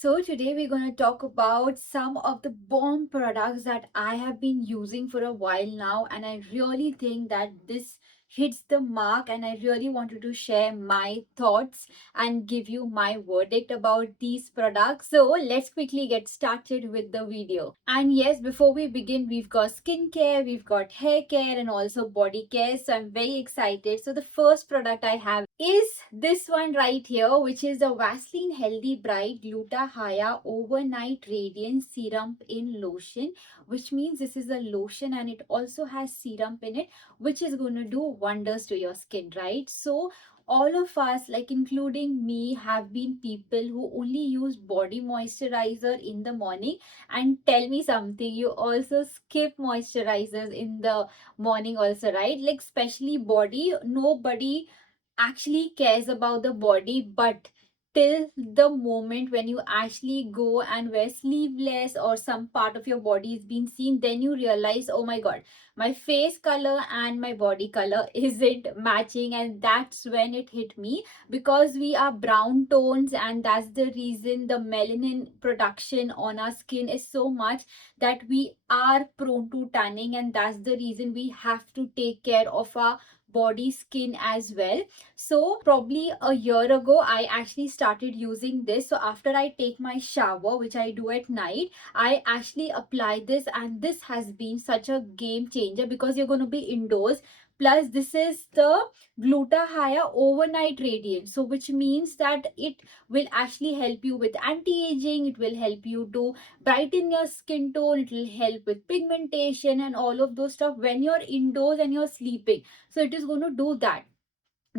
So today we're going to talk about some of the bomb products that I have been using for a while now, and I really think that this hits the mark, and I really wanted to share my thoughts and give you my verdict about these products. So let's quickly get started with the video. And yes, before we begin, we've got skincare, we've got hair care, and also body care. So I'm very excited. So the first product I have is this one right here, which is the Vaseline Healthy Bright Gluta-Hya Overnight Radiance Serum in Lotion, which means this is a lotion and it also has serum in it, which is going to do wonders to your skin, right? So all of us, like including me, have been people who only use body moisturizer in the morning. And tell me something, you also skip moisturizers in the morning also, right? Like especially body, nobody actually cares about the body, but till the moment when you actually go and wear sleeveless or some part of your body is being seen, then you realize, oh my god, my face color and my body color isn't matching. And that's when it hit me, because we are brown tones, and that's the reason the melanin production on our skin is so much that we are prone to tanning, and that's the reason we have to take care of our body skin as well. So probably a year ago, I actually started using this. So after I take my shower, which I do at night, I actually apply this, and this has been such a game changer because you're going to be indoors. Plus, this is the Gluta-Hya Overnight Radiance. So, which means that it will actually help you with anti-aging. It will help you to brighten your skin tone. It will help with pigmentation and all of those stuff when you're indoors and you're sleeping. So, it is going to do that.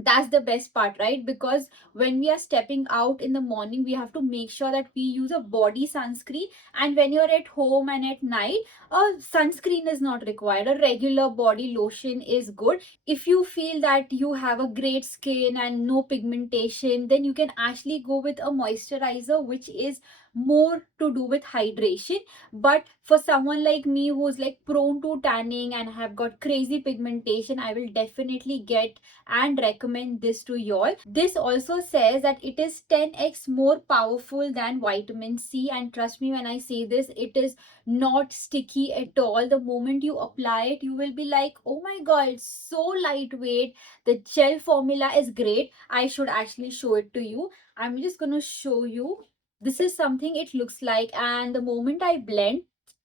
That's the best part, right? Because when we are stepping out in the morning, we have to make sure that we use a body sunscreen, and when you're at home and at night, a sunscreen is not required. A regular body lotion is good. If you feel that you have a great skin and no pigmentation, then you can actually go with a moisturizer which is more to do with hydration. But for someone like me who's like prone to tanning and have got crazy pigmentation, I will definitely get and recommend this to y'all. This also says that it is 10x more powerful than vitamin C, and trust me when I say this, it is not sticky at all. The moment you apply it, you will be like, oh my god, it's so lightweight. The gel formula is great. I should actually show it to you. I'm just gonna show you. This is something it looks like, and the moment I blend,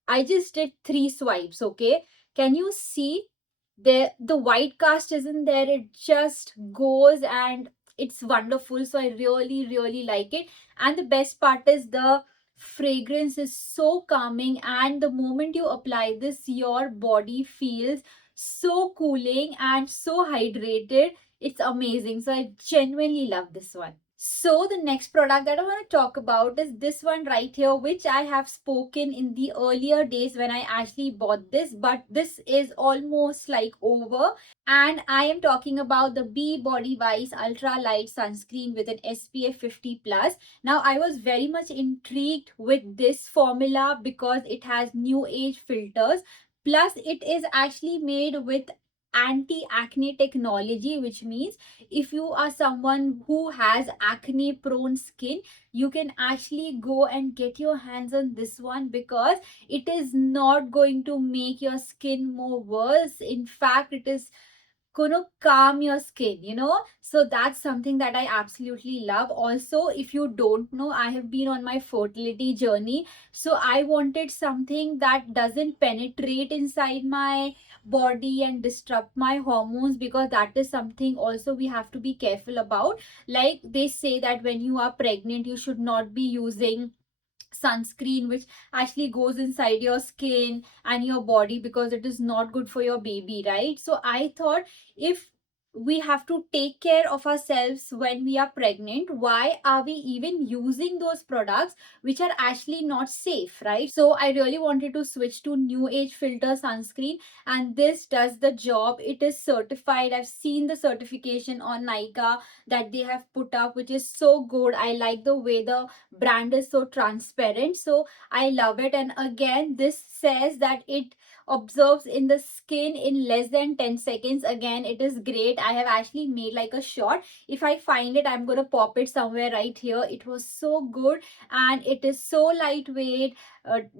I just did 3 swipes. Okay, can you see? The white cast isn't there, it just goes, and it's wonderful. So I really like it. And the best part is the fragrance is so calming, and the moment you apply this, your body feels so cooling and so hydrated. It's amazing. So I genuinely love this one. So the next product that I want to talk about is this one right here, which I have spoken in the earlier days when I actually bought this, but this is almost like over. And I am talking about the Be Body Wise Ultra Light Sunscreen with an SPF 50 plus. Now I was very much intrigued with this formula because it has new age filters. Plus, it is actually made with anti-acne technology, which means if you are someone who has acne prone skin, you can actually go and get your hands on this one, because it is not going to make your skin more worse. In fact, it is gonna calm your skin, so that's something that I absolutely love. Also, if you don't know, I have been on my fertility journey, so I wanted something that doesn't penetrate inside my body and disrupt my hormones, because that is something also we have to be careful about. Like they say that when you are pregnant, you should not be using sunscreen which actually goes inside your skin and your body, because it is not good for your baby, right? So I thought, if we have to take care of ourselves when we are pregnant, why are we even using those products which are actually not safe, right? So I really wanted to switch to new age filter sunscreen, and this does the job. It is certified. I've seen the certification on Nykaa that they have put up, which is so good. I like the way the brand is so transparent, so I love it. And again, this says that it observes in the skin in less than 10 seconds. Again, it is great. I have actually made like a shot. If I find it, I'm gonna pop it somewhere right here. It was so good, and it is so lightweight,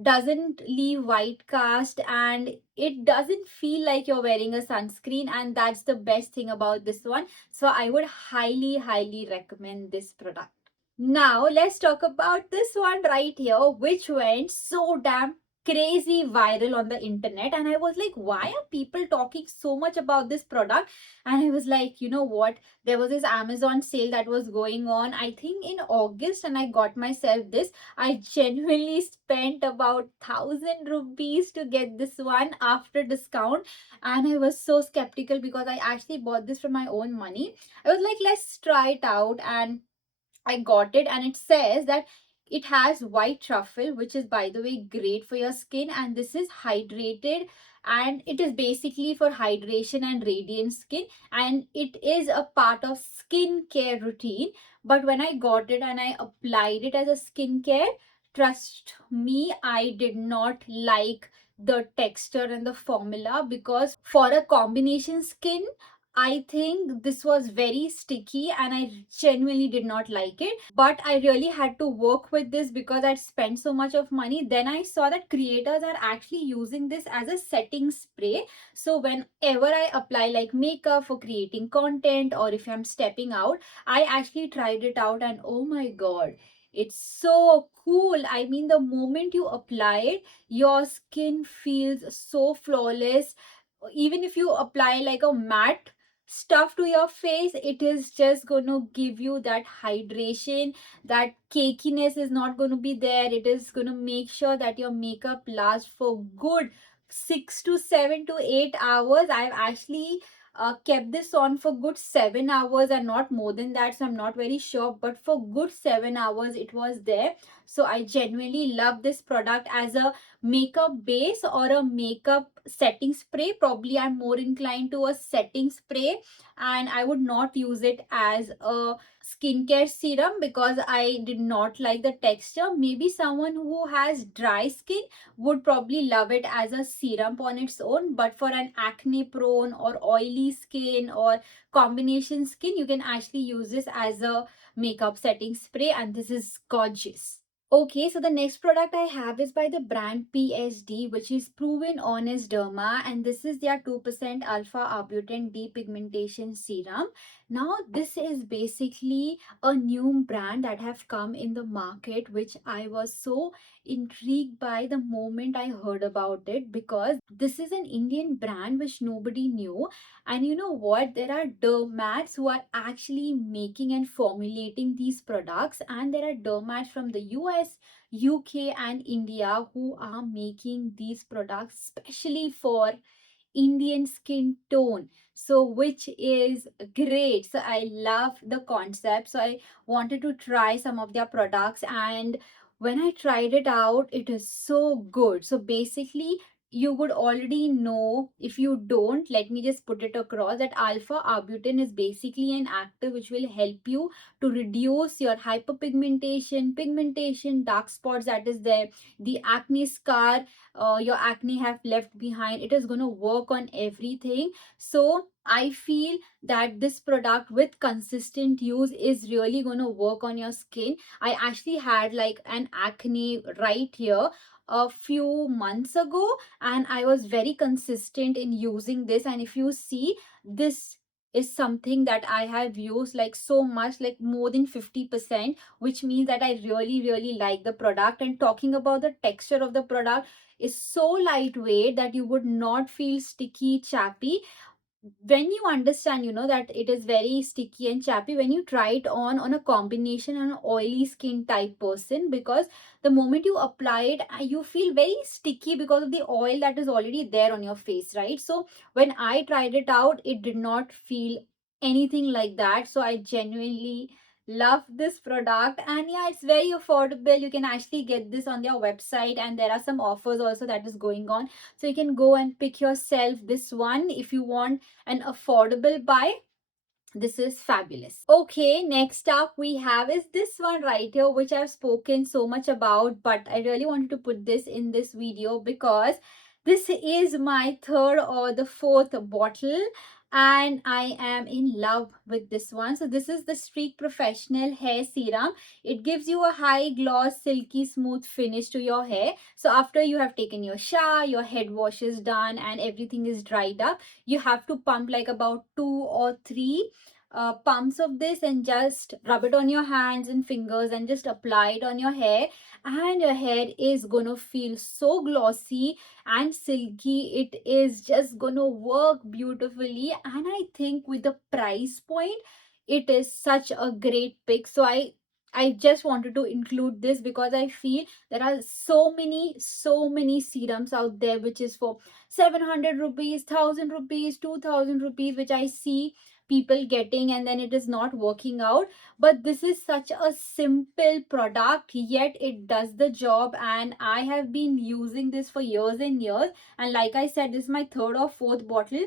doesn't leave white cast, and it doesn't feel like you're wearing a sunscreen, and that's the best thing about this one. So I would highly recommend this product. Now let's talk about this one right here, which went so damn crazy viral on the internet. And I was like, why are people talking so much about this product? And I was like, you know what, there was this Amazon sale that was going on, I think in August, and I got myself this. I genuinely spent about 1,000 rupees to get this one after discount, and I was so skeptical because I actually bought this from my own money. I was like, let's try it out, and I got it, and it says that it has white truffle, which is, by the way, great for your skin, and this is hydrated, and it is basically for hydration and radiant skin, and it is a part of skincare routine. But when I got it and I applied it as a skincare, trust me, I did not like the texture and the formula, because for a combination skin, I think this was very sticky and I genuinely did not like it. But I really had to work with this because I'd spent so much of money. Then I saw that creators are actually using this as a setting spray. So whenever I apply like makeup for creating content, or if I'm stepping out, I actually tried it out, and oh my god, it's so cool. I mean, the moment you apply it, your skin feels so flawless. Even if you apply like a matte stuff to your face, it is just going to give you that hydration. That cakiness is not going to be there. It is going to make sure that your makeup lasts for good 6 to 7 to 8 hours. I've actually kept this on for good 7 hours and not more than that, so I'm not very sure, but for good 7 hours it was there. So I genuinely love this product as a makeup base or a makeup setting spray. Probably I'm more inclined to a setting spray, and I would not use it as a skincare serum because I did not like the texture. Maybe someone who has dry skin would probably love it as a serum on its own, but for an acne prone or oily skin or combination skin, you can actually use this as a makeup setting spray, and this is gorgeous. Okay, so the next product I have is by the brand PSD, which is Proven Honest Derma, and this is their 2% alpha arbutin depigmentation serum. Now, this is basically a new brand that have come in the market, which I was so intrigued by the moment I heard about it, because this is an Indian brand which nobody knew. And you know what? There are dermats who are actually making and formulating these products, and there are dermats from the US, UK, and India who are making these products specially for Indian skin tone. So, which is great. So, I love the concept. So, I wanted to try some of their products, and when I tried it out, it is so good. So, basically, you would already know. If you don't, let me just put it across that alpha arbutin is basically an active which will help you to reduce your hyperpigmentation, pigmentation, dark spots that is there, the acne scar your acne have left behind. It is going to work on everything. So I feel that this product with consistent use is really going to work on your skin. I actually had like an acne right here a few months ago, and I was very consistent in using this. And if you see, this is something that I have used like so much, like more than 50%, which means that I really like the product. And talking about the texture of the product, is so lightweight that you would not feel sticky, chappy. When you understand, that it is very sticky and chappy, when you try it on a combination on an oily skin type person, because the moment you apply it, you feel very sticky because of the oil that is already there on your face, right? So when I tried it out, it did not feel anything like that. So I genuinely love this product, and yeah, it's very affordable. You can actually get this on their website, and there are some offers also that is going on, so you can go and pick yourself this one if you want an affordable buy. This is fabulous. Okay, next up we have is this one right here, which I've spoken so much about, but I really wanted to put this in this video because this is my third or the fourth bottle, and I am in love with this one. So this is the Streak Professional Hair Serum. It gives you a high gloss, silky smooth finish to your hair. So after you have taken your shower, your head wash is done and everything is dried up, you have to pump like about 2 or 3 pumps of this and just rub it on your hands and fingers and just apply it on your hair, and your hair is gonna feel so glossy and silky. It is just gonna work beautifully, and I think with the price point it is such a great pick. So I just wanted to include this because I feel there are so many serums out there which is for 700 rupees, 1000 rupees, 2000 rupees, which I see people getting and then it is not working out. But this is such a simple product, yet it does the job, and I have been using this for years and years. And like I said, this is my third or fourth bottle,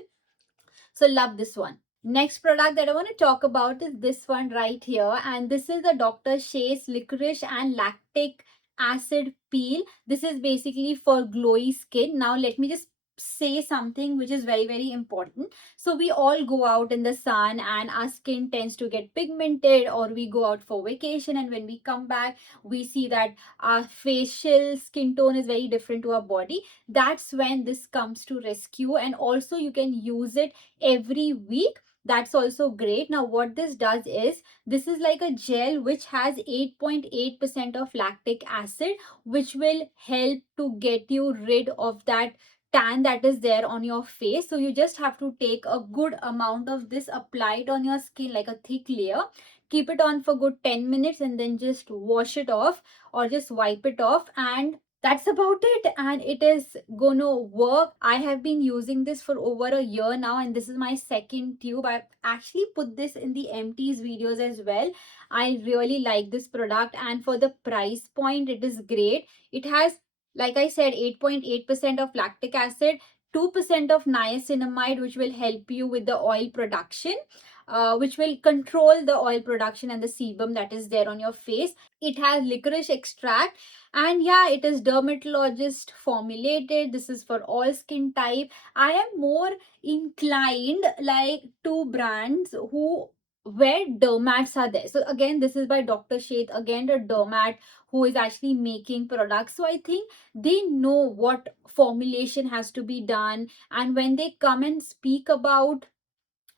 so love this one. Next product that I want to talk about is this one right here, and this is the Dr. Shay's licorice and lactic acid peel. This is basically for glowy skin. Now let me just say something which is very important. So we all go out in the sun and our skin tends to get pigmented, or we go out for vacation and when we come back we see that our facial skin tone is very different to our body. That's when this comes to rescue, and also you can use it every week. That's also great. Now what this does is, this is like a gel which has 8.8% of lactic acid, which will help to get you rid of that tan that is there on your face. So you just have to take a good amount of this, apply it on your skin like a thick layer, keep it on for good 10 minutes and then just wash it off or just wipe it off, and that's about it, and it is gonna work. I have been using this for over a year now, and this is my second tube. I've actually put this in the empties videos as well. I really like this product, and for the price point it is great. It has, like I said, 8.8% of lactic acid, 2% of niacinamide, which will help you with the oil production, which will control the oil production and the sebum that is there on your face. It has licorice extract, and yeah, it is dermatologist formulated. This is for all skin type. I am more inclined like to brands who, where dermats are there. So again, this is by Dr. Sheth, again the dermat who is actually making products. So I think they know what formulation has to be done, and when they come and speak about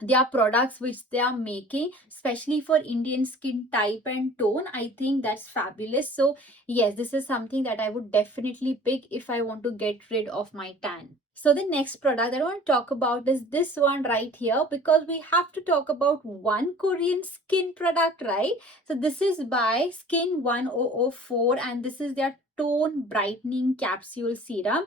their products which they are making, especially for Indian skin type and tone, I think that's fabulous. So yes, this is something that I would definitely pick if I want to get rid of my tan. So the next product that I want to talk about is this one right here, because we have to talk about one Korean skin product, right? So this is by Skin 1004, and this is their tone brightening capsule serum.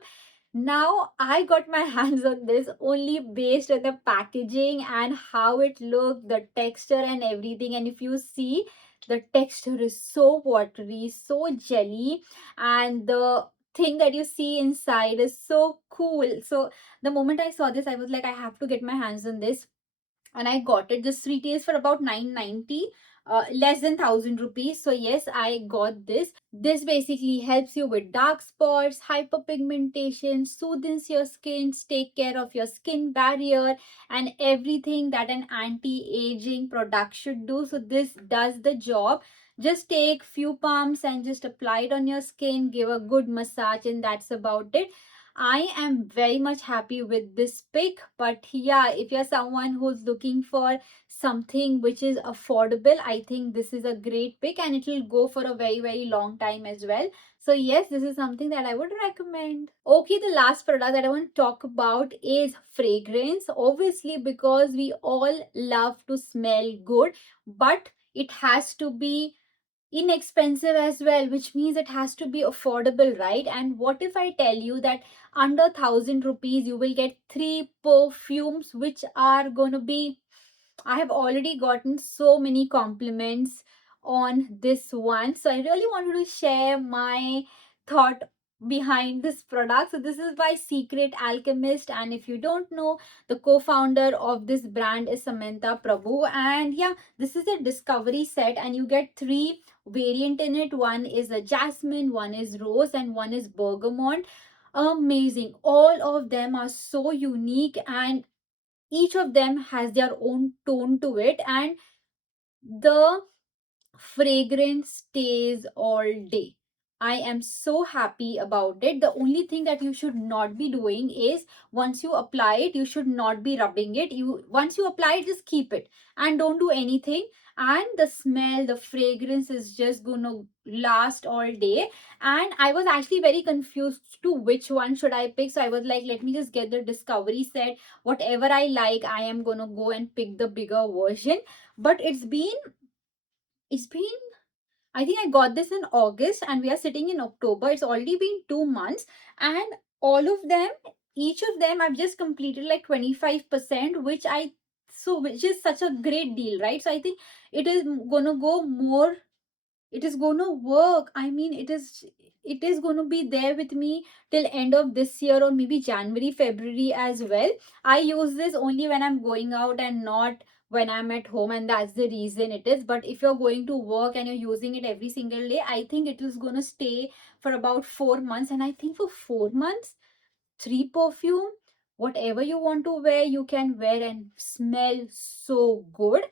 Now I got my hands on this only based on the packaging and how it looked, the texture and everything. And if you see, the texture is so watery, so jelly, and the thing that you see inside is so cool. So the moment I saw this, I was like, I have to get my hands on this, and I got it. This retails for about 990, less than 1000 rupees. So yes, I got this. This basically helps you with dark spots, hyperpigmentation, soothes your skin, take care of your skin barrier, and everything that an anti-aging product should do. So this does the job. Just take few pumps and just apply it on your skin, give a good massage, and that's about it. I am very much happy with this pick. But yeah, if you're someone who's looking for something which is affordable, I think this is a great pick, and it will go for a very long time as well. So yes, this is something that I would recommend. Okay, the last product that I want to talk about is fragrance. Obviously, because we all love to smell good, but it has to be inexpensive as well, which means it has to be affordable, right? And what if I tell you that under 1000 rupees you will get 3 perfumes which are going to be, I have already gotten so many compliments on this one. So I really wanted to share my thought behind this product. So this is by Secret Alchemist, and if you don't know, the co-founder of this brand is Samantha Prabhu. And yeah, this is a discovery set, and you get 3 variant in it. One is a jasmine, one is rose, and one is bergamot. Amazing. All of them are so unique, and each of them has their own tone to it, and the fragrance stays all day. I am so happy about it. The only thing that you should not be doing is, once you apply it, you should not be rubbing it. You, once you apply it, just keep it and don't do anything. And the smell, the fragrance is just gonna last all day. And I was actually very confused to which one should I pick. So I was like, let me just get the Discovery set. Whatever I like, I am gonna go and pick the bigger version. But it's been I think I got this in August and we are sitting in October. It's already been 2 months, and all of them, each of them, I've just completed like 25%, which is such a great deal, right? So I think it is gonna go more, it is going to work. I mean, it is going to be there with me till end of this year, or maybe January, February as well. I use this only when I'm going out and not when I'm at home, and that's the reason it is. But if you're going to work and you're using it every single day, I think it is going to stay for about 4 months. And I think for 4 months, three perfume, whatever you want to wear, you can wear and smell so good.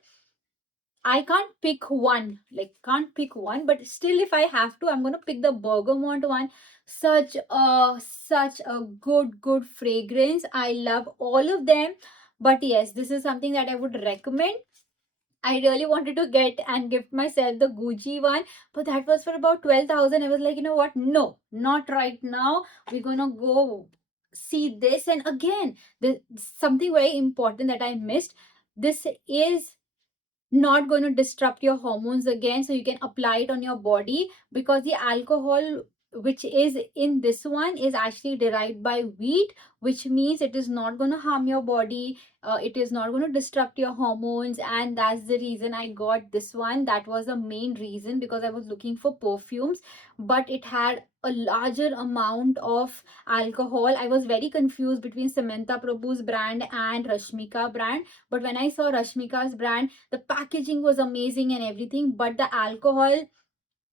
I can't pick one, like can't pick one, but still if I have to, I'm gonna pick the Bergamot one. Such a good fragrance. I love all of them. But yes, this is something that I would recommend. I really wanted to get and gift myself the Gucci one, but that was for about 12,000. I was like, you know what? No, not right now. We're gonna go see this. And again, the something very important that I missed. This is not going to disrupt your hormones again, so you can apply it on your body, because the alcohol which is in this one is actually derived by wheat, which means it is not going to harm your body. It is not going to disrupt your hormones, and that's the reason I got this one. That was the main reason, because I was looking for perfumes, but it had a larger amount of alcohol. I was very confused between Samantha Prabhu's brand and Rashmika brand, but when I saw Rashmika's brand, the packaging was amazing and everything, but the alcohol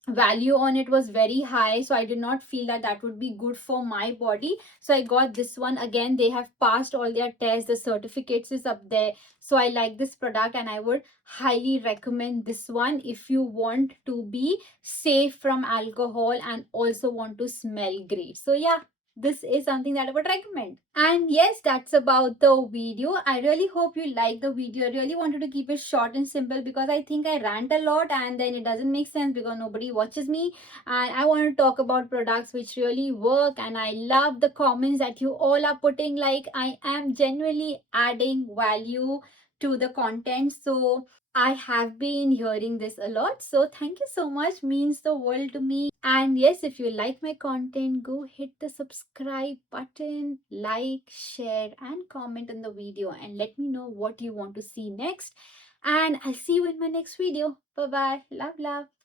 value on it was very high, so I did not feel that that would be good for my body. So I got this one. Again, they have passed all their tests, the certificates is up there. So I like this product, and I would highly recommend this one if you want to be safe from alcohol and also want to smell great. So yeah, this is something that I would recommend. And yes, that's about the video. I really hope you like the video. I really wanted to keep it short and simple, because I think I rant a lot and then it doesn't make sense because nobody watches me. And I want to talk about products which really work. And I love the comments that you all are putting. Like, I am genuinely adding value to the content. So I have been hearing this a lot. So thank you so much. Means the world to me. And yes, if you like my content, go hit the subscribe button, like, share, and comment on the video, and let me know what you want to see next. And I'll see you in my next video. Bye bye. Love, love.